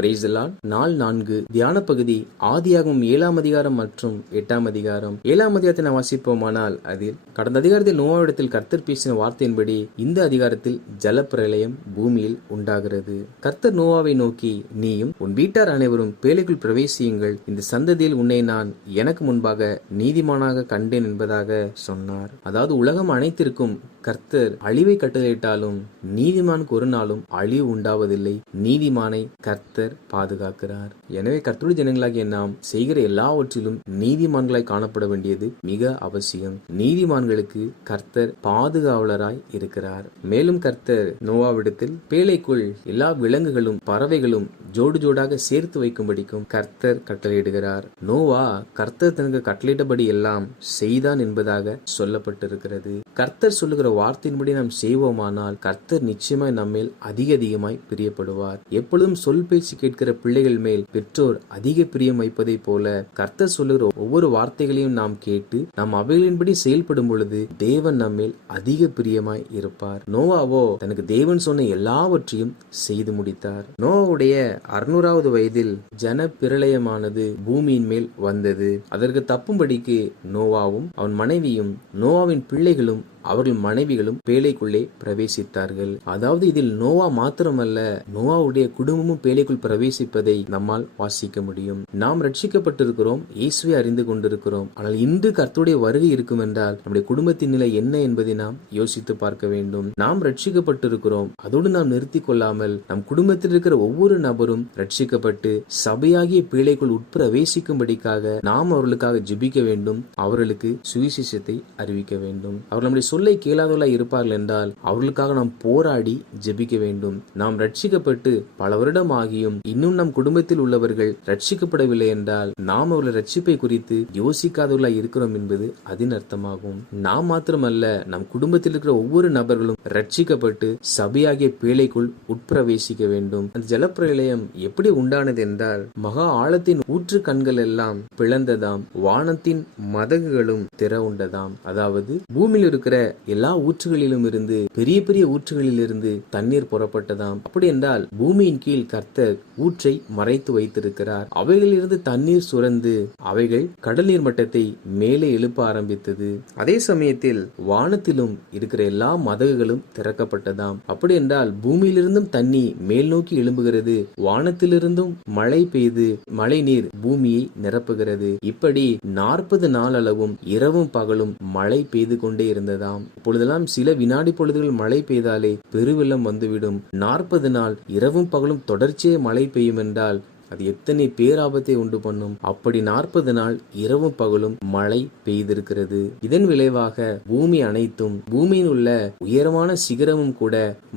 Praise the Lord. நாள் 4 தியான பகுதி ஆதியாகமம் 7ஆம் அதிகாரம் மற்றும் 8ஆம் அதிகாரம். 7ஆம் அதிகாரத்தை நாம் வாசிப்போமானால் அதில் கடந்த அதிகாரத்தில் நோவாவிடத்தில் கர்த்தர் பேசின வார்த்தையின்படி இந்த அதிகாரத்தில் ஜலப்பிரளயம் பூமியில் உண்டாகிறது. கர்த்தர் நோவாவை நோக்கி, நீயும் உன் வீட்டார் அனைவரும் பேழைக்குள் பிரவேசியுங்கள், இந்த சந்ததியில் உன்னை நான் எனக்கு முன்பாக நீதிமானாக கண்டேன் என்பதாக சொன்னார். அதாவது உலகம் அனைத்திற்கும் கர்த்தர் அழிவை கட்டளையிட்டாலும் நீதிமானுக்கு ஒரு நாளும் அழிவு உண்டாவதில்லை. நீதிமானை கர்த்தர் பாதுகாக்கிறார். எனவே கர்த்தருடைய ஜனங்களாகிய நாம் செய்கிற எல்லாவற்றிலும் நீதிமான்களாய் காணப்பட வேண்டியது மிக அவசியம். நீதிமான்களுக்கு கர்த்தர் பாதுகாவலராய் இருக்கிறார். மேலும் கர்த்தர் நோவாவிடத்தில் பேழைக்குள் எல்லா விலங்குகளும் பறவைகளும் ஜோடு ஜோடாக சேர்த்து வைக்கும்படிக்கும் கர்த்தர் கட்டளையிடுகிறார். நோவா கர்த்தர் தனக்கு கட்டளையிட்டபடி எல்லாம் செய்தான் என்பதாக சொல்லப்பட்டிருக்கிறது. கர்த்தர் சொல்லுகிற வார்த்தையின்படி நாம் செய்வோமானால் கர்த்தர் நிச்சயமாய் நம்மேல் அதிகமாய் பிரியப்படுவார். எப்பொழுதும் சொல் பேச்சு கேட்கிற பிள்ளைகள் மேல் பெற்றோர் அதிக பிரியம் வைப்பதை போல கர்த்தர் சொல்லுகிற ஒவ்வொரு வார்த்தைகளையும் நாம் கேட்டு நாம் அவைகளின்படி செயல்படும் பொழுது தேவன் நம்மேல் அதிக பிரியமாய் இருப்பார். நோவாவோ தனக்கு தேவன் சொன்ன எல்லாவற்றையும் செய்து முடித்தார். நோவாவுடைய 600வது வயதில் ஜன பிரளயமானது பூமியின் மேல் வந்தது. அதற்கு தப்பும்படிக்கு நோவாவும் அவன் மனைவியும் நோவாவின் பிள்ளைகளும் அவர்கள் மனைவிகளும் பேழைக்குள்ளே பிரவேசித்தார்கள். அதாவது இதில் நோவா மாத்திரமல்ல, நோவாவுடைய குடும்பமும் பேழைக்குள் பிரவேசிப்பதை நம்மால் வாசிக்க முடியும். நாம் ரட்சிக்கப்பட்டிருக்கிறோம், இயேசுவை அறிந்து கொண்டிருக்கிறோம். ஆனால் இன்று கர்த்தருடைய வருகை இருக்கும் என்றால் நம்முடைய குடும்பத்தின் நிலை என்ன என்பதை நாம் யோசித்து பார்க்க வேண்டும். நாம் ரட்சிக்கப்பட்டிருக்கிறோம், அதோடு நாம் நிறுத்திக் கொள்ளாமல் நம் குடும்பத்தில் இருக்கிற ஒவ்வொரு நபரும் ரட்சிக்கப்பட்டு சபையாகிய பேழைக்குள் உட்பிரவேசிக்கும்படிக்காக நாம் அவர்களுக்காக ஜெபிக்க வேண்டும். அவர்களுக்கு சுவிசேஷத்தை அறிவிக்க வேண்டும். அவர்கள் நம்முடைய சொல்லை கேளாதவர்களாய் இருப்பார்கள் என்றால் அவர்களுக்காக நாம் போராடி ஜெபிக்க வேண்டும். நாம் ரட்சிக்கப்பட்டு பல வருடம் ஆகியும் இன்னும் நம் குடும்பத்தில் உள்ளவர்கள் ரட்சிக்கப்படவில்லை என்றால் நாம் அவர்கள் ரட்சிப்பை குறித்து யோசிக்காதவர்களாய் இருக்கிறோம் என்பது அதன் அர்த்தமாகும். நாம் மாத்திரமல்ல, நம் குடும்பத்தில் இருக்கிற ஒவ்வொரு நபர்களும் ரட்சிக்கப்பட்டு சபையாகிய பேழைக்குள் உட்பிரவேசிக்க வேண்டும். அந்த ஜலப்பிரளயம் எப்படி உண்டானது என்றால், மகா ஆழத்தின் ஊற்று கண்கள் எல்லாம் பிளந்ததாம், வானத்தின் மதகுகளும் திற உண்டதாம். அதாவது பூமியில் இருக்கிற எல்லா ஊற்றுகளிலும் இருந்து பெரிய பெரிய ஊற்றுகளில் இருந்து தண்ணீர் புறப்பட்டதாம். அப்படி என்றால் பூமியின் கீழ் கர்த்தர் ஊற்றை மறைத்து வைத்திருக்கிறார். அவைகளிலிருந்து தண்ணீர் சுரந்து அவைகள் கடல் நீர் மட்டத்தை மேலே எழுப்ப ஆரம்பித்தது. அதே சமயத்தில் வானத்திலும் இருக்கிற எல்லா மதகுகளும் திறக்கப்பட்டதாம். அப்படி என்றால் பூமியிலிருந்தும் தண்ணி மேல் நோக்கி எழும்புகிறது, வானத்திலிருந்தும் மழை பெய்து மழை நீர் பூமியை நிரப்புகிறது. இப்படி 40 நாள் அளவும் இரவும் பகலும் மழை பெய்து கொண்டே இருந்ததாம். இப்பொழுதெல்லாம் சில வினாடி பொழுதுகள் மழை பெய்தாலே பெருவெள்ளம் வந்துவிடும். 40 நாள் இரவும் பகலும் தொடர்ச்சியே மழை பெய்யும் என்றால் அது எத்தனை பேராபத்தை உண்டு பண்ணும். அப்படி 40 நாள் இரவும் பகலும் மழை பெய்திருக்கிறது. இதன் விளைவாக பூமி அனைத்தும், பூமியில் உள்ள உயரமான சிகரமும் கூட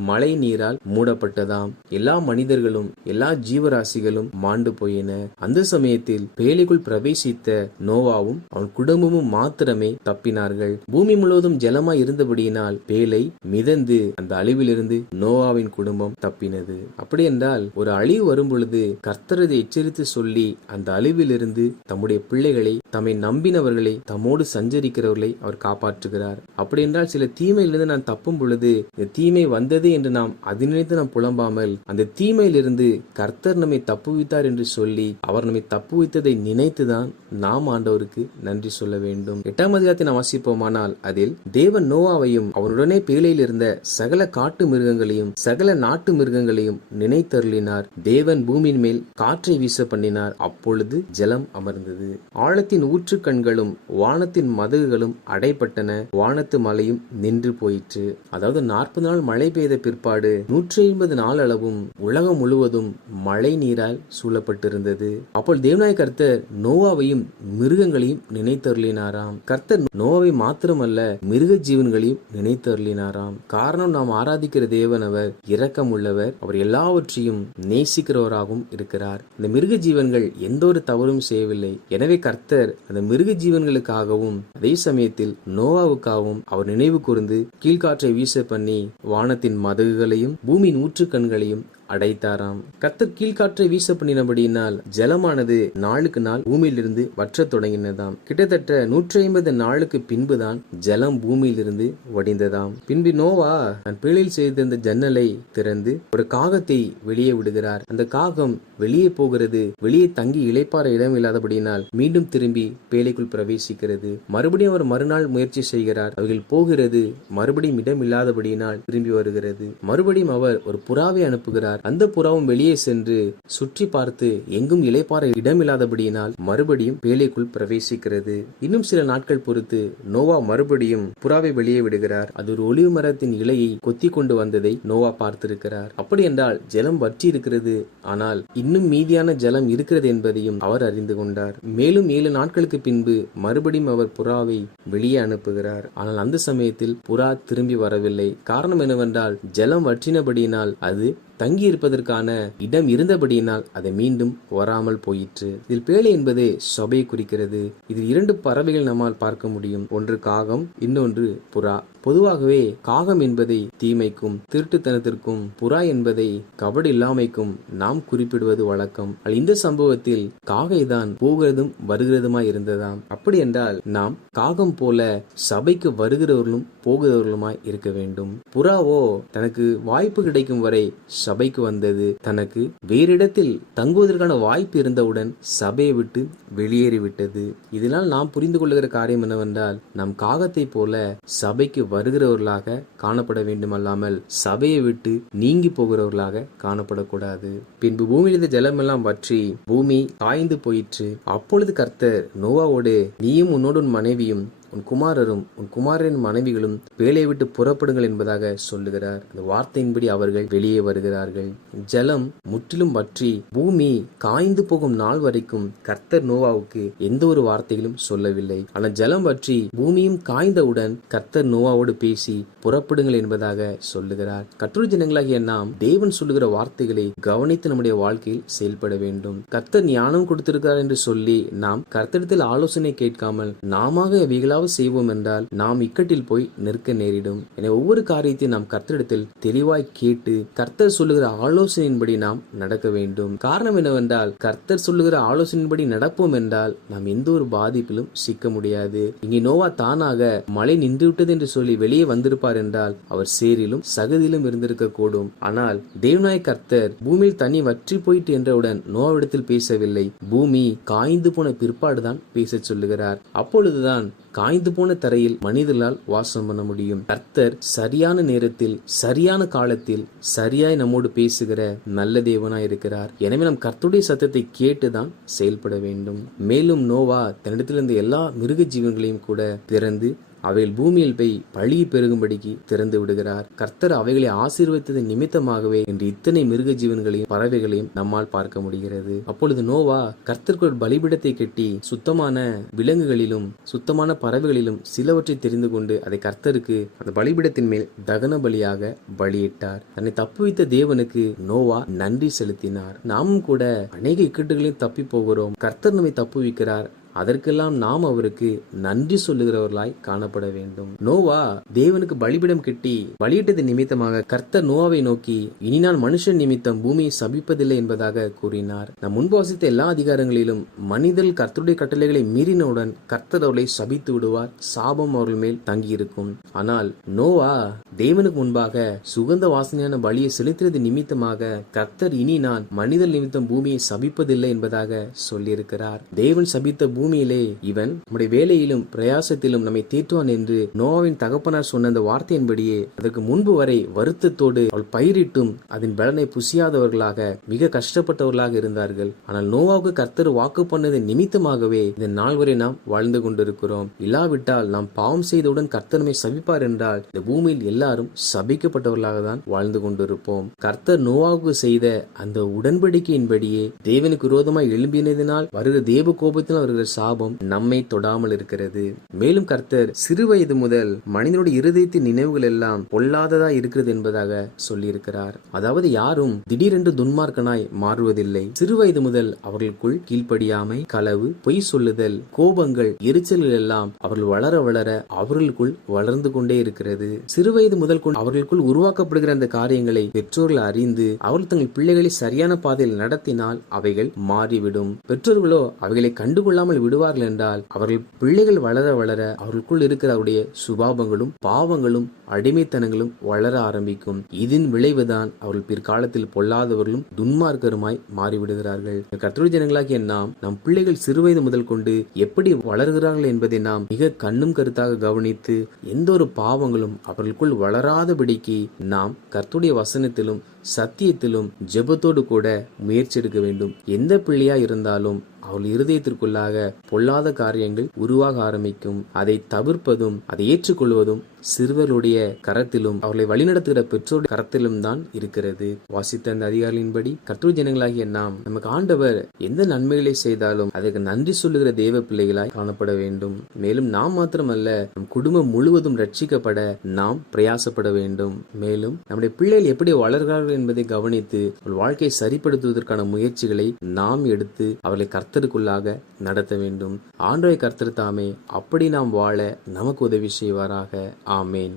மழை நீரால் மூடப்பட்டதாம். எல்லா மனிதர்களும் எல்லா ஜீவராசிகளும் மாண்டு போயின. அந்த சமயத்தில் பேழைக்குள் பிரவேசித்த நோவாவும் அவன் குடும்பமும் மாத்திரமே தப்பினார்கள். பூமி முழுவதும் ஜலமாய் இருந்தபடியினால் பேழை மிதந்து அந்த அழிவிலிருந்து நோவாவின் குடும்பம் தப்பினது. அப்படி என்றால் ஒரு அழிவு வரும் பொழுது கர்த்தர் எச்சரித்து சொல்லி அந்த அழிவிலிருந்து தம்முடைய பிள்ளைகளை, தம்மை நம்பினவர்களை, தம்மோடு சஞ்சரிக்கிறவர்களை அவர் காப்பாற்றுகிறார். அப்படி என்றால் சில தீமையிலிருந்து நான் தப்பும் பொழுது இந்த தீமை வந்தது என்று நாம் அதை நினைத்து நாம் புலம்பாமல் அந்த தீமையிலிருந்து கர்த்தர் நம்மை தப்புவித்தார் என்று சொல்லி அவர் நம்மை தப்புவித்ததை நினைத்துதான் நாம் ஆண்டவருக்கு நன்றி சொல்ல வேண்டும். 8ஆம் அதிகாரத்தை நாம் வாசிப்போமானால் அதில் தேவன் நோவாவையும் அவருடனே பேழையில் இருந்த சகல காட்டு மிருகங்களையும் சகல நாட்டு மிருகங்களையும் நினைத்தருளினார். தேவன் பூமியின் மேல் காற்றை வீச பண்ணினார். அப்பொழுது ஜலம் அமர்ந்தது. ஆழத்தின் ஊற்று கண்களும் வானத்தின் மதகுகளும் அடைப்பட்டன. வானத்து மழையும் நின்று போயிற்று. அதாவது 40 நாள் மழை பெய்த பிற்பாடு 150 நாள் அளவும் உலகம் முழுவதும் மழை நீரால் சூழப்பட்டிருந்தது. அப்போது தேவனாய கர்த்தர் நோவாவையும் மிருகங்களையும் நினைத்தருளினாராம். கர்த்தர் நோவாவை மாத்திரமல்ல மிருக ஜீவன்களையும் நினைத்தருளினாராம். காரணம், நாம் ஆராதிக்கிற தேவன் அவர் இரக்கம் உள்ளவர், அவர் எல்லாவற்றையும் நேசிக்கிறவராகவும் இருக்கிறார். இந்த மிருக ஜீவன்கள் எந்த ஒரு தவறும் செய்யவில்லை. எனவே கர்த்தர் அந்த மிருக ஜீவன்களுக்காகவும் அதே சமயத்தில் நோவாவுக்காகவும் அவர் நினைவு கூர்ந்து கீழ்காற்றை வீச பண்ணி வானத்தின் மதகுகளையும் பூமியின் ஊற்று கண்களையும் அடைத்தாராம். கர்த்தர் கீழ்காற்றை வீச பண்ணினபடியினால் ஜலமானது நாளுக்கு நாள் பூமியிலிருந்து வற்றத் தொடங்கினதாம். கிட்டத்தட்ட 150 நாளுக்கு பின்புதான் ஜலம் பூமியிலிருந்து வடிந்ததாம். பின்பு நோவா தன் பேழையில் செய்திருந்த ஜன்னலை திறந்து ஒரு காகத்தை வெளியே விடுகிறார். அந்த காகம் வெளியே போகிறது. வெளியே தங்கி இளைப்பாற இடம் இல்லாதபடியினால் மீண்டும் திரும்பி பேழைக்குள் பிரவேசிக்கிறது. மறுபடியும் அவர் மறுநாள் முயற்சி செய்கிறார். அவைகள் போகிறது. மறுபடியும் இடம் இல்லாதபடியினால் திரும்பி வருகிறது. மறுபடியும் அவர் ஒரு புறாவை அனுப்புகிறார். அந்த புறாவும் வெளியே சென்று சுற்றி பார்த்து எங்கும் இளைப்பாற இடமில்லாதபடியினால் மறுபடியும் பேழைக்குள் பிரவேசிக்கிறது. இன்னும் சில நாட்கள் பொறுத்து நோவா மறுபடியும் புறாவை வெளியே விடுகிறார். அது ஒரு ஒலிவ மரத்தின் இலையை கொத்தி கொண்டு வந்ததை நோவா பார்த்திருக்கிறார். அப்படி என்றால் ஜலம் வற்றி இருக்கிறது, ஆனால் இன்னும் மீதியான ஜலம் இருக்கிறது என்பதையும் அவர் அறிந்து கொண்டார். மேலும் 7 நாட்களுக்கு பின்பு மறுபடியும் அவர் புறாவை வெளியே அனுப்புகிறார். ஆனால் அந்த சமயத்தில் புறா திரும்பி வரவில்லை. காரணம் என்னவென்றால் ஜலம் வற்றினபடியினால் அது தங்கி இருப்பதற்கான இடம் இருந்தபடியினால் அதை மீண்டும் வராமல் போயிற்று. இதில் பேழை என்பது சபையை குறிக்கிறது. இதில் 2 பறவைகள் நம்மால் பார்க்க முடியும். ஒன்று காகம், இன்னொன்று புறா. பொதுவாகவே காகம் என்பதை தீமைக்கும் திருட்டுத்தனத்திற்கும், புறா என்பதை கபடு இல்லாமைக்கும் நாம் குறிப்பிடுவது வழக்கம். இந்த சம்பவத்தில் காகை தான் போகிறதும் வருகிறதுமாய் இருந்ததாம். அப்படி என்றால் நாம் காகம் போல சபைக்கு வருகிறவர்களும் போகிறவர்களுமாய் இருக்க வேண்டும். புறாவோ தனக்கு வாய்ப்பு கிடைக்கும் வரை சபைக்கு வந்தது. தனக்கு வேறிடத்தில் தங்குவதற்கான வாய்ப்பு இருந்தவுடன் சபையை விட்டு வெளியேறிவிட்டது. இதனால் நாம் புரிந்து கொள்ளுகிற காரியம் என்னவென்றால், நம் காகத்தை போல சபைக்கு வருகிறவர்களாக காணப்பட வேண்டுமல்லாமல் சபையை விட்டு நீங்கி போகிறவர்களாக காணப்படக்கூடாது. பின்பு பூமியிலிருந்த ஜலமெல்லாம் வற்றி பூமி காய்ந்து போயிற்று. அப்பொழுது கர்த்தர் நோவாவோடு, நீயும் உன்னோடு உன் மனைவியும் உன் குமாரரும் உன் குமாரின் மனைவிகளும் வேலையை விட்டு புறப்படுங்கள் என்பதாக சொல்லுகிறார். அந்த வார்த்தையின்படி அவர்கள் வெளியே வருகிறார்கள். ஜலம் முற்றிலும் வற்றி பூமி காய்ந்து போகும் நாள் வரைக்கும் கர்த்தர் நோவாவுக்கு எந்த ஒரு வார்த்தைகளும் சொல்லவில்லை. ஆனால் ஜலம் வற்றி பூமியும் காய்ந்தவுடன் கர்த்தர் நோவாவோடு பேசி புறப்படுங்கள் என்பதாக சொல்லுகிறார். கர்த்தருடைய ஜனங்களாகிய நாம் தேவன் சொல்லுகிற வார்த்தைகளை கவனித்து நம்முடைய வாழ்க்கையில் செயல்பட வேண்டும். கர்த்தர் ஞானம் கொடுத்திருக்கிறார் என்று சொல்லி நாம் கர்த்தரிடத்தில் ஆலோசனை கேட்காமல் நாம அவைகளாவது செய்வோம் என்றால் நாம் இக்கட்டில் போய் நிற்க நேரிடும். எனவே ஒவ்வொரு காரியத்தையும் நாம் கர்த்தரிடத்தில் தெளிவாய் கேட்டு கர்த்தர் சொல்லுகிற ஆலோசனையின்படி நாம் நடக்க வேண்டும். காரணம் என்னவென்றால், கர்த்தர் சொல்லுகிற ஆலோசனையின்படி நடப்போம் என்றால் நாம் எந்த ஒரு பாதிப்பிலும் சிக்க முடியாது. இங்கே நோவா தானாக மழை நின்று விட்டது என்று சொல்லி வெளியே வந்திருப்பார் என்றால் அவர் சேரிலும் சகதியிலும் இருந்திருக்க கூடும். ஆனால் தேவனாய கர்த்தர் பூமியில் தண்ணி வற்றி போயிட்டு என்றவுடன் நோவாவிடத்தில் பேசவில்லை. பூமி காய்ந்து போன பிற்பாடுதான் பேச சொல்லுகிறார். அப்பொழுதுதான் காய்ந்து போன தரையில் மனிதர்களால் வாசம் பண்ண முடியும். கர்த்தர் சரியான நேரத்தில் சரியான காலத்தில் சரியாய் நம்மோடு பேசுகிற நல்ல தேவனாய் இருக்கிறார். எனவே நாம் கர்த்தருடைய சத்தத்தை கேட்டுதான் செயல்பட வேண்டும். மேலும் நோவா தன்னிடத்தில் இருந்த எல்லா மிருக ஜீவன்களையும் கூட திறந்து அவைகள் பூமியில் போய் பழி பெருகும்படிக்கு திறந்து விடுகிறார். கர்த்தர் அவைகளை ஆசீர்வதித்தது நிமித்தமாகவே இன்று இத்தனை மிருக ஜீவன்களையும் பறவைகளையும் நம்மால் பார்க்க முடிகிறது. அப்பொழுது நோவா கர்த்தருக்கு ஒரு பலிபீடத்தை கட்டி சுத்தமான விலங்குகளிலும் சுத்தமான பறவைகளிலும் சிலவற்றை தெரிந்து கொண்டு அதை கர்த்தருக்கு அந்த பலிபீடத்தின் மேல் தகன பலியாக பலியிட்டார். தன்னை தப்புவித்த தேவனுக்கு நோவா நன்றி செலுத்தினார். நாமும் கூட அநேக இக்கட்டுகளையும் தப்பி போகிறோம். கர்த்தர் நம்மை தப்புவிக்கிறார். அதற்கெல்லாம் நாம் அவருக்கு நன்றி சொல்லுகிறவர்களாய் காணப்பட வேண்டும். நோவா தேவனுக்கு பலிபீடம் கட்டி பலியிட்டது நிமித்தமாக கர்த்தர் நோவாவை நோக்கி, இனி நான் மனுஷன் நிமித்தம் பூமியை சபிப்பதில்லை என்பதாக கூறினார். நாம் முன்பு வாசித்த எல்லா அதிகாரங்களிலும் மனிதர்கள் கர்த்தருடைய கட்டளைகளை மீறினவுடன் கர்த்தர் அவர்களை சபித்து விடுவார். சாபம் அவர்கள் மேல் தங்கியிருக்கும். ஆனால் நோவா தேவனுக்கு முன்பாக சுகந்த வாசனையான பலியை செலுத்தினது நிமித்தமாக கர்த்தர் இனி நான் மனிதர் நிமித்தம் பூமியை சபிப்பதில்லை என்பதாக சொல்லியிருக்கிறார். தேவன் சபித்த பூமியிலே இவன் நம்முடைய வேலையிலும் பிரயாசத்திலும் நம்மை தேற்றுவான் என்று நோவாவின் தகப்பனார் சொன்ன அந்த வார்த்தையின்படியே அதற்கு முன்பு வரை வருத்தத்தோடு அவள் பயிரிட்டும் அதன் பலனை புசியாதவர்களாக மிக கஷ்டப்பட்டவர்களாக இருந்தார்கள். ஆனால் நோவாவுக்கு கர்த்தர் வாக்கு பண்ணது நிமித்தமாகவே இந்த நாள் வரை நாம் வாழ்ந்து கொண்டிருக்கிறோம். இல்லாவிட்டால் நாம் பாவம் செய்தவுடன் கர்த்தர் நம்மை சபிப்பார் என்றால் இந்த பூமியில் எல்லாரும் சபிக்கப்பட்டவர்களாக தான் வாழ்ந்து கொண்டிருப்போம். கர்த்தர் நோவாவுக்கு செய்த அந்த உடன்படிக்கையின்படியே தேவனுக்கு விரோதமாய் எழும்பினதினால் வருகிற தேவ கோபத்தினால் வருகிற சாபம் நம்மை தொடாமல் இருக்கிறது. மேலும் கர்த்தர் சிறு வயது முதல் மனிதனுடைய இருதயத்தின் நினைவுகள் எல்லாம் பொல்லாததா இருக்கிறது என்பதாக சொல்லியிருக்கிறார். அதாவது யாரும் திடீரென்று துன்மார்க்கனாய் மாறுவதில்லை. சிறு வயது முதல் அவர்களுக்குள் கீழ்ப்படியாமை, களவு, பொய் சொல்லுதல், கோபங்கள், எரிச்சல்கள் எல்லாம் அவர்கள் வளர வளர அவர்களுக்குள் வளர்ந்து கொண்டே இருக்கிறது. சிறு வயது முதல் அவர்களுக்குள் உருவாக்கப்படுகிற அந்த காரியங்களை பெற்றோர்கள் அறிந்து அவர்கள் தங்கள் பிள்ளைகளை சரியான பாதையில் நடத்தினால் அவைகள் மாறிவிடும். பெற்றோர்களோ அவைகளை கண்டுகொள்ளாமல் விடுவார்கள் என்றால் அவர்கள் பிள்ளைகள் வளர வளர அவர்களுக்குள் இருக்கிற அவருடைய சுபாவங்களும் பாவங்களும் அடிமைத்தனங்களும் வளர ஆரம்பிக்கும். இதன் விளைவுதான் அவர்கள் பிற்காலத்தில் பொல்லாதவர்களும் துன்மார்க்கருமாய் மாறிவிடுகிறார்கள். கர்த்தருடைய ஜனங்களாகிய நாம் நம் பிள்ளைகள் சிறுவயது முதல் கொண்டு எப்படி வளர்கிறார்கள் என்பதை நாம் மிக கண்ணும் கருத்தாக கவனித்து எந்த ஒரு பாவங்களும் அவர்களுக்குள் வளராதபடிக்கு நாம் கர்த்தருடைய வசனத்திலும் சத்தியத்திலும் ஜெபத்தோடு கூட முயற்சி எடுக்க வேண்டும். எந்த பிள்ளையா இருந்தாலும் அவள் இருதயத்திற்குள்ளாக பொல்லாத காரியங்கள் உருவாக ஆரம்பிக்கும். அதை தவிர்ப்பதும் அதை ஏற்றுக்கொள்வதும் சிறுவர்களுடைய கரத்திலும் அவர்களை வழிநடத்துகிற பெற்றோருடைய கரத்திலும் தான் இருக்கிறது. வாசித்த அந்த அதிகாரிகளின்படி கர்த்தருடைய ஜனங்களாகிய நாம் நமக்கு ஆண்டவர் எந்த நன்மைகளை செய்தாலும் அதற்கு நன்றி சொல்லுகிற தேவ பிள்ளைகளாய் காணப்பட வேண்டும். மேலும் நாம் மாத்திரமல்ல, நம் குடும்பம் முழுவதும் ரட்சிக்கப்பட நாம் பிரயாசப்பட வேண்டும். மேலும் நம்முடைய பிள்ளைகள் எப்படி வளர்கிறார்கள் என்பதை கவனித்து வாழ்க்கையை சரிப்படுத்துவதற்கான முயற்சிகளை நாம் எடுத்து அவர்களை கர்த்தருக்குள்ளாக நடத்த வேண்டும். ஆண்டவரை கர்த்தர் தாமே அப்படி நாம் வாழ நமக்கு உதவி செய்வாராக. ஆமேன்.